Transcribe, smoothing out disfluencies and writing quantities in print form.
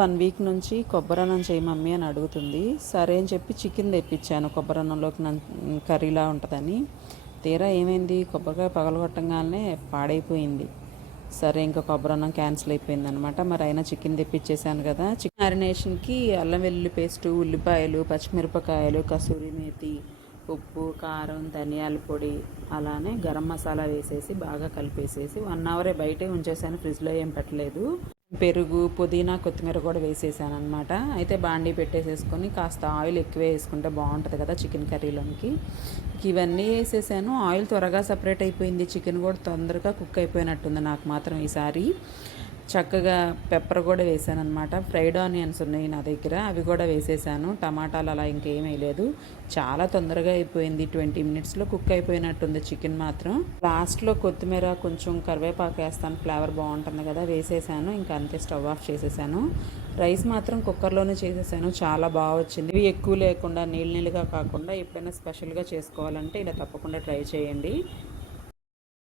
1 week నుంచి కొబ్బరన్నం చేయి mummy అని అడుగుతుంది. సరే అని చెప్పి చికెన్ తెప్పించాను కొబ్బరన్నంలోకి కర్రీలా ఉంటుందని. తీరా ఏమైంది, కొబ్బరికాయ పగలగొట్టంగానే పాడైపోయింది. సరే ఇంకా కొబ్బరన్నం క్యాన్సిల్ అయిపోయింది అనమాట. మరి అయినా చికెన్ తెప్పించేసాను కదా. చికెన్ మ్యారినేషన్కి అల్లం వెల్లుల్లి పేస్టు, ఉల్లిపాయలు, పచ్చిమిరపకాయలు, కసూరి మేతి, ఉప్పు, కారం, ధనియాల పొడి, అలానే గరం మసాలా వేసేసి బాగా కలిపేసేసి 1 అవరే బయటే ఉంచేసాను, ఫ్రిడ్జ్లో ఏం పెట్టలేదు. పెరుగు, పుదీనా, కొత్తిమీర కూడా వేసేసాను అనమాట. అయితే బాండీ పెట్టేసేసుకొని కాస్త ఆయిల్ ఎక్కువే వేసుకుంటే బాగుంటుంది కదా చికెన్ కర్రీలోనికి. ఇవన్నీ వేసేసాను. ఆయిల్ త్వరగా సపరేట్ అయిపోయింది. చికెన్ కూడా తొందరగా కుక్ అయిపోయినట్టుంది నాకు మాత్రం ఈసారి. చక్కగా పెప్పర్ కూడా వేసాను అనమాట. ఫ్రైడ్ ఆనియన్స్ ఉన్నాయి నా దగ్గర, అవి కూడా వేసేసాను. టమాటాలు అలా ఇంకేం వేయలేదు. చాలా తొందరగా అయిపోయింది. 20 మినిట్స్లో కుక్ అయిపోయినట్టుంది చికెన్ మాత్రం. లాస్ట్లో కొత్తిమీర, కొంచెం కరివేపాకు వేస్తాను, ఫ్లేవర్ బాగుంటుంది కదా, వేసేసాను. ఇంకా అంతే, స్టవ్ ఆఫ్ చేసేసాను. రైస్ మాత్రం కుక్కర్లోనే చేసేసాను. చాలా బాగా వచ్చింది. ఇవి ఎక్కువ లేకుండా నీళ్ళుగా కాకుండా ఎప్పుడైనా స్పెషల్గా చేసుకోవాలంటే ఇలా తప్పకుండా ట్రై చేయండి.